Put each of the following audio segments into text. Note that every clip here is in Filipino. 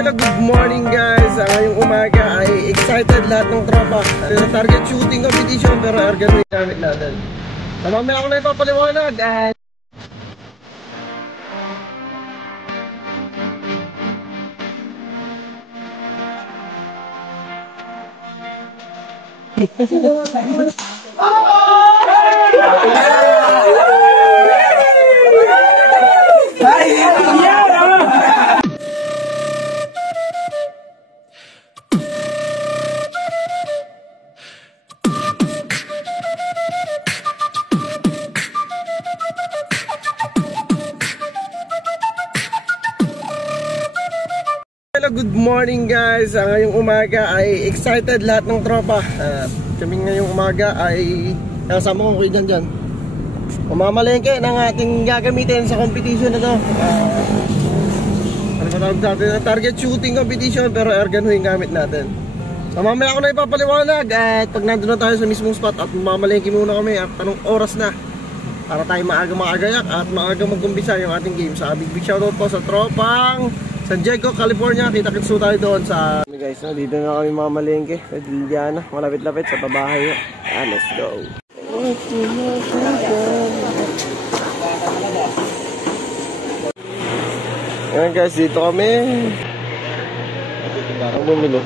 Hello, good morning guys. Ngayong umaga ay excited lahat ng tropa. Target shooting competition pero argan yung gamit natin. Mamaya ako na ipapaliwanag. Hello, good morning guys. Ngayong umaga ay excited lahat ng tropa. Kami ngayong umaga ay kasama kong kuya dyan. Umamalengke ng ating gagamitin sa competition na to. Ano ba tawag natin? Target shooting competition pero airgun yung gamit natin. So mamaya ako na ipapaliwanag at pag nandun na tayo sa mismong spot at umamalengke muna kami at anong oras na para tayo maaga-maagayak at maaga mag-umpisa yung ating game. So big shoutout po sa tropang San Diego, California. Kita-kitsu tayo doon sa... Guys, dito na kami mamalengke sa Indiana. Malapit-lapit sa pabahay. Let's go. Ayan guys, dito kami. Ang bumili.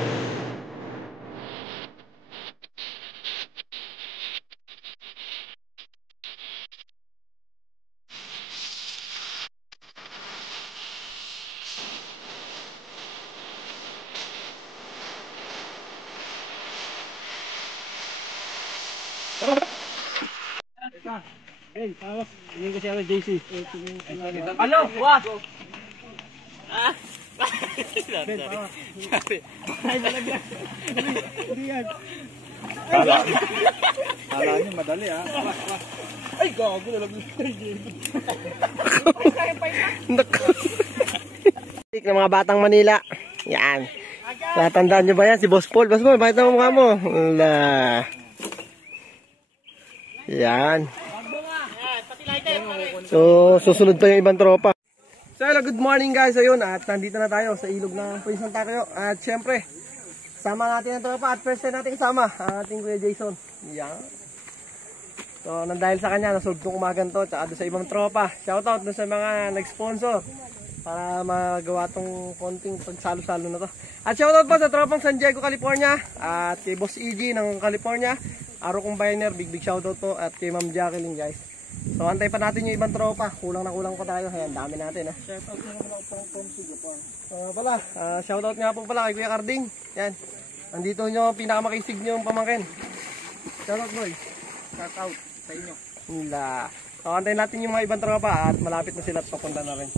Hey, tawas. Hindi kasi ako JC. Ano? What? Ben, tawas. Ay, malagyan. Hindi yan. Kala nyo madali ha. Ay, gago na lang. Ng mga batang Manila. Yan. Natandaan nyo ba yan? Si Boss Paul. Boss Paul, bakit ang mukha mo? Yan. So, susunod pa yung ibang tropa. So, hello, good morning guys. Ayun, at nandito na tayo sa ilog ng Pulisang Takyo. At syempre, sama natin ang tropa. At first time natin kasama ang ating Kuya Jason. Yan. So, nandahil sa kanya, nasolve kong umagan to. Tsaka doon sa ibang tropa. Shoutout doon sa mga nag-sponsor para magawa tong konting pagsalo-salo na to. At shoutout po sa tropang San Diego, California. At kay Boss EG ng California. Aro Combiner, big shoutout po. At kay Ma'am Jacqueline guys. So antay pa natin yung ibang tropa. Kulang na kulang pa tayo. Ayan, dami natin Shoutout nyo naman ako pang Japan. Shoutout nga po pala kay Kuya Carding. Yan. Nandito nyo pinakamakisig nyo yung pamangkin. Shoutout boy. Shoutout sa inyo. So antay natin yung mga ibang tropa at malapit na sila at papunta na rin.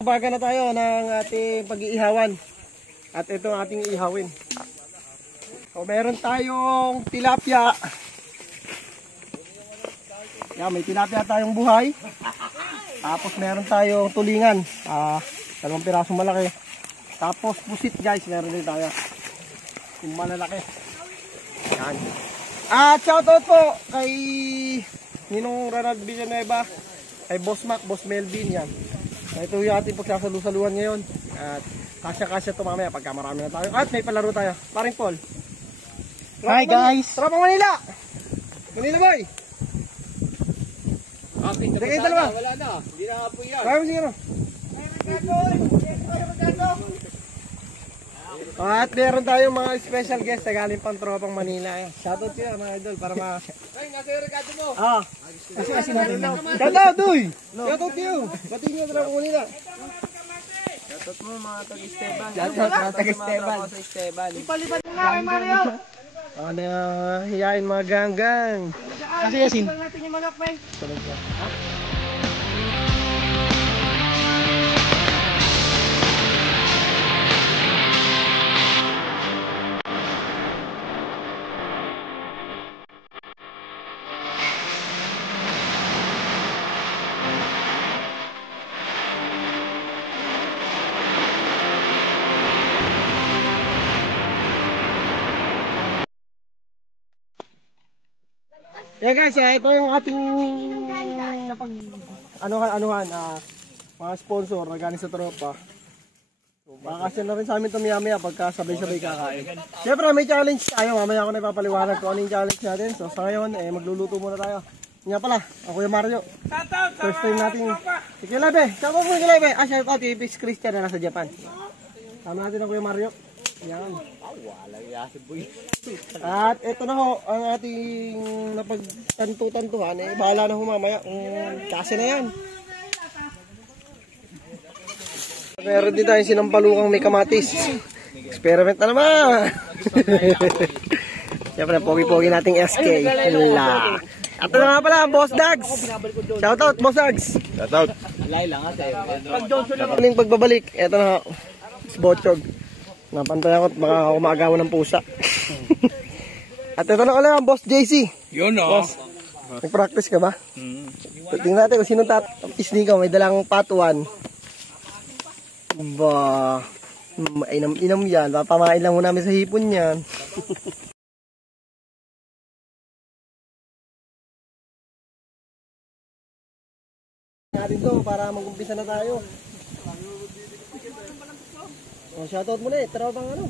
Baga na tayo ng ating pag-iihawan. At ito ang ating iihawin. So meron tayong tilapia. Yan, may tilapia tayong buhay. Tapos meron tayong tulingan. 2 pirasong malaki. Tapos pusit guys, meron din tayo. Yung malalaki. Yan. At shoutout po kay Ninong Ronald Villanueva, kay Boss Mac, Boss Melvin. Yan. Ito yung ating pagsasalu-saluan ngayon. At kasya-kasya ito mamaya pagka marami na tayo. At may palaro tayo. Paring Paul. Hi guys. Tropang Manila. Manila boy. Hindi kayo dalawa. Wala na. Hindi na po yan. Kaya mo siguro. At meron tayong mga special guest na galing pang tropang Manila. Shoutout ko mga idol para ma... Ay, nasa yung regado mo. Kasi natin na. Shoutout doy. Shoutout to you. Batiin nyo tropang Manila. Shoutout mo mga tag-Esteban. Shoutout mga tag-Esteban. Ipalipat mo na kay Mario. Hiyain mga ganggang. Kasi Yasin. Natin yung manok, men. Yeah guys, ito yung ating anuhan, mga sponsor na galing sa tropa. Makakasya na rin sa amin ito maya pagka sabay-sabay kakain. Siyempre may challenge tayo. Mamaya ako na ipapaliwanag kung ano yung challenge natin. So sa ngayon, magluluto muna tayo. Nga pala, ako yung Mario. First time natin. Si Kilabe. Shout out mo Kilabe. Shout out kay Peace Christian na nasa Japan. Sama natin ako yung Mario. Yan. At ito na ho, ang ating napagtantu-tantuhan. Bahala na ho mamaya. Kasi na yan. Meron din tayong sinampalukang may kamatis. Experiment na naman. Siyempre, pogi-pogi nating SK. La. At ito na nga pala, Boss Dags. Shoutout, Boss Dags. Shoutout. Muling pagbabalik, ito na, Bochog. Napantayan ko, baka ako maagawan ng pusa. At ito na ulit, Boss JC. Yun o. Nag-practice ka ba? Tingnan natin kung sinong isni ka, may dalang patuan. Ba, inam yan. Papamain lang muna namin sa hipon yan. Natin to para mag-umpisa na tayo. Shoutout mo na tara bang ano?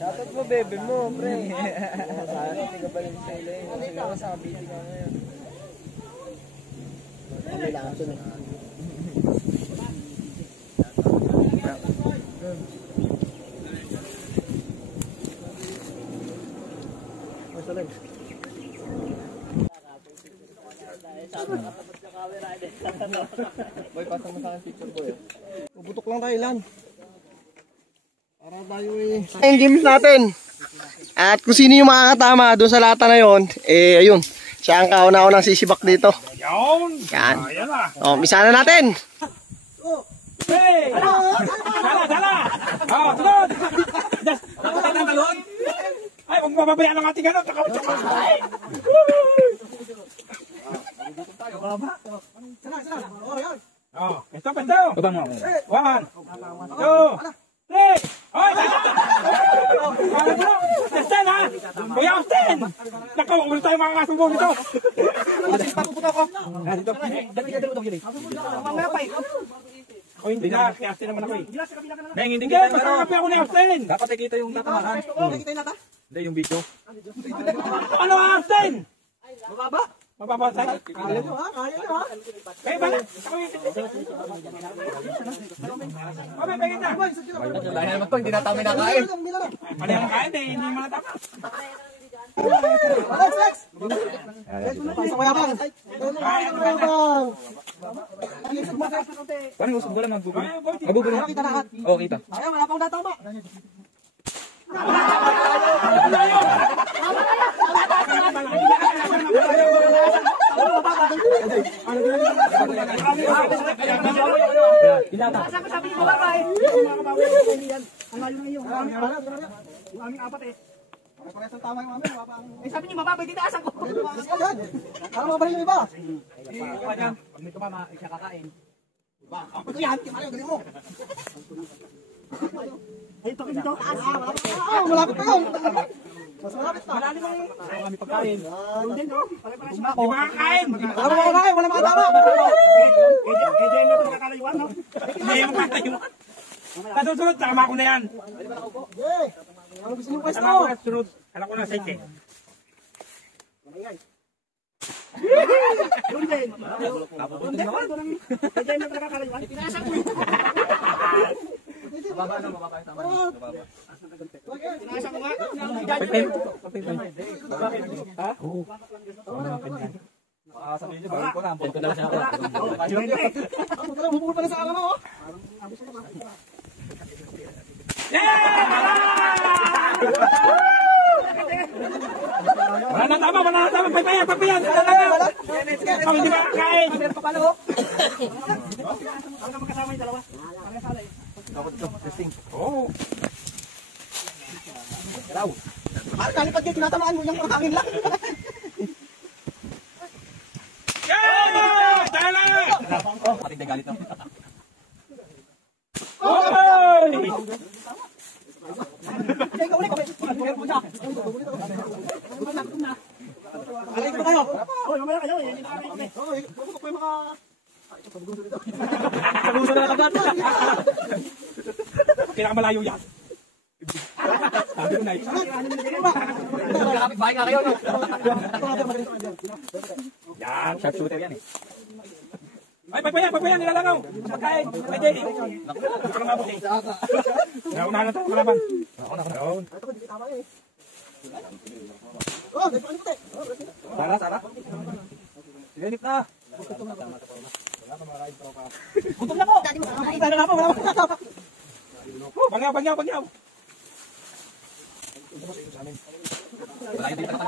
Shoutout mo bebe mo, pre. Tiga balin sa ilo yun. Siguro sa kabiti ka ngayon. Ano lang ito na. Masalim. Boy, pasang mo sa akin picture boy. Puputok lang tayo ilan. Para tayo yung games natin. At kung sino yung makakatama doon sa lata na yon, ayun. Siya ang kauna-unang sisibak dito. Yan. O, misa na natin. Hey! Dala! Sunod! Nakatay ng talon? Ay, huwag mababayaan ang ating ano. Ito. 1, 2, 3! Hoy! Austin ha! Kuya Austin! Naku, ulo tayo mga kasumbong nito! Papuputo ko! Dito. O hindi na, kay Austin naman ako eh. Beng, hindi kita yung masakapi ako ni Austin! Dapat nakita yung tatamaan. Nakita yung lata? Hindi, yung video. Ano Austin? Mababa? Mababa tayo? Kaya nyo ha? Kaya ba? Kami, pagin na! Dahil naman ito, hindi na tama nakain. Ano yung kain eh, hindi mo na tama. Alex! Pasok ko yabang! Paano usap ko lang magbubulo? Magbubulo? Kita lahat. Oo, kita. Ayaw, wala pang natama. Sabi niyo ba ba eh? Ang layo na iyo. Yung aming apat eh. Parehas ang tama yung amin. Eh sabi niyo mababa, titaasan ko. Para mabalhin yung iba. Pag may tumama, siya kakain. Ako yan, kimayo, galing mo. Ayun to, dito. Malapit pa yun. Mas malapit pa. Malalim ang kami pagkain. Yun din, no? Pare-pare siya. Di ba kakain? Wala mga kakain, wala mga tama. Eh, dyan mo ito nakalayuan, no? Hindi mo kakain. Kasunod, tama ko na yan. Ano gusto niyong pwesto? Tama ko na sunod. Alam ko na sa ike. Yun din. Yun din, eh, dyan mo ito nakalayuan. Titaasan ko. Mababa na, mababa yung tama. Mababa. Titaasan ko nga. Ha? Sabihin niyo, bawal ko na. Bawal ko na siya. Ako tala, bubukol pala sa alam mo. Wala na tama. Papayan. Kami di ba kakain? Ako na magkasama yung dalawa. Ang nasalay. Oo. Kalipad kayo, tinatamaan mo yung pangangin lang. Dala! Ating galit na. Hoy! Alay ko kayo. Oh, mamaya kayo. Puputok ko yung mga Saluso na agad. Pinakamalayo yan. Sabi ko na yun. Kapit-bahay nga kayo, no? Yan, sharpshooter yan eh. Ay, pagpayan, nilalangaw. Pagkain, pwede. Naku lang mabuti. Naunahan na tayo, kalaban. Yun. Sara. Ganit na. Gutom na po. Wala na po. Bangyaw. Wala yung dito na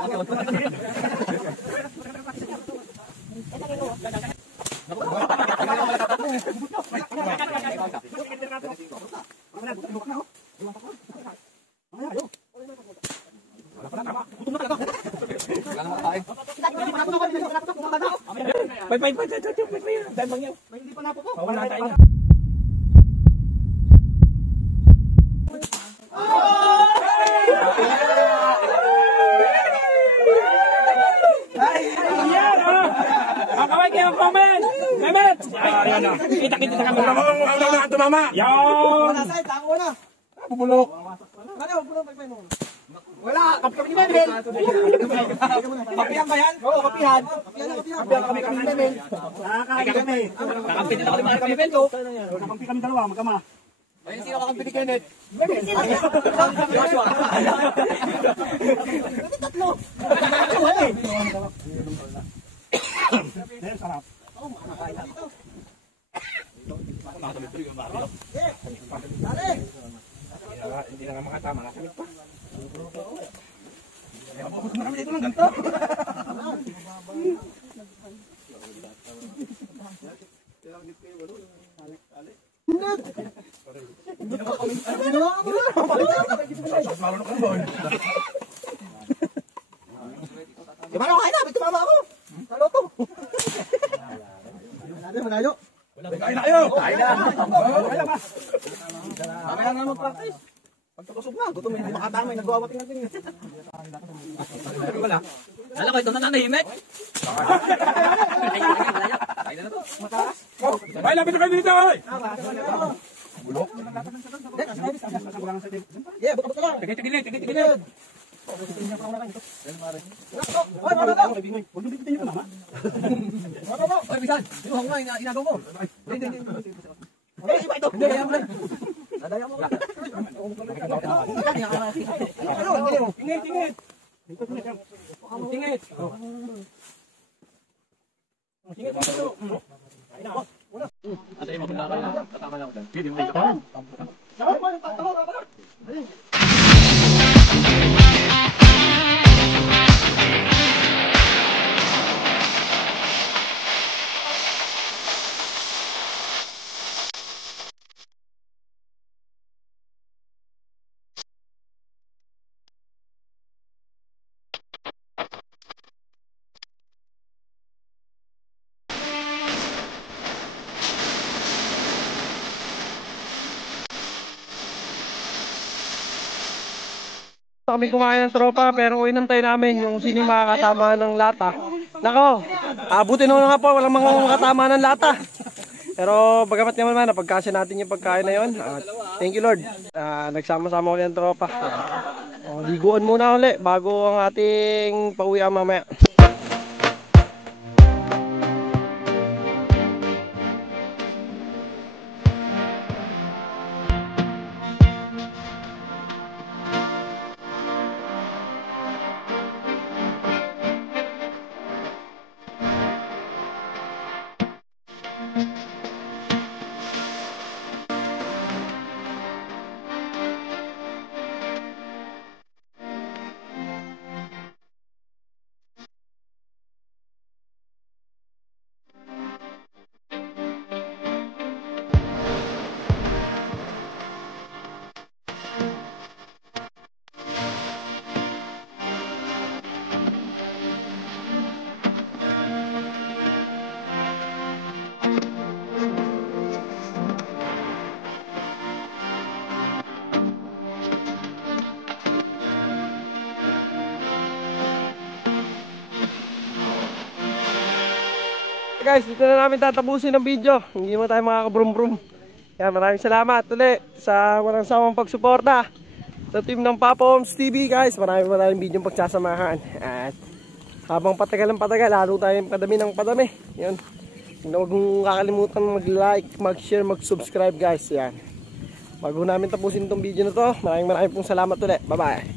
wala naman kain. Pay. Dahil bangyaw. Hindi pa na po po. Wala na tayo. Ang kaway kayo ang comment! Mehmet! Ayan na. Kita-kita sa kamera. Ang tumama. Yan! Side, ako na. Bubulok. Wala, kapi ni Mebel. Kapihan ba yan? Oo, kapihan. Kapihan kami ni Mebel. Nakakain kami. Kakampi din ako ng mga kami ko. Kakampi kami dalawa, magkama. Ayun, sino kakampi ni Kenneth? Tatlo. Sarap. Hindi na nga makatama. Nakakit pa. Marami dito ng ganito. Di ba na kain na? Bito mama ako. Taloto. Malayo. Kain na kayo! Kain na! Mamaya na mag-practice. Pagkakusog na, gutom hindi makatama, nagwawating natin. Wala. Alam ko, ito na nanahimik. Kain na to. Ay, lapit na kayo dito! Ay! Yeah, buka-buka lang. Tigil. Oy, bisan! Sinuha ko na, inagaw mo. Hindi. Iba ito. Hindi, kaya mo lang. Tingit. Asa yung mabunda ka na? Tatama lang ko lang. Hindi mo Kami kumain ng tropa pero inantay namin yung sino yung makakatama ng lata. Nako, abutin na nga po, walang mga makatama ng lata. Pero bagamat naman napagkasya natin yung pagkain na yun. Thank you Lord. Nagsama-sama ulit ang tropa. Liguan muna ulit bago ang ating pauwian mamaya. guys, dito na namin tatapusin ang video. Hindi mo tayo makakabrum-brum. Kaya maraming salamat ulit sa walang sawang pagsuporta sa team ng Papa Homes TV guys. Maraming video pagsasamahan. At habang patagal ng patagal, lalo tayong padami ng padami. Yun. Huwag mong kakalimutan mag-like, mag-share, mag-subscribe guys. Yan. Bago namin tapusin itong video na to, maraming pong salamat ulit. Bye bye.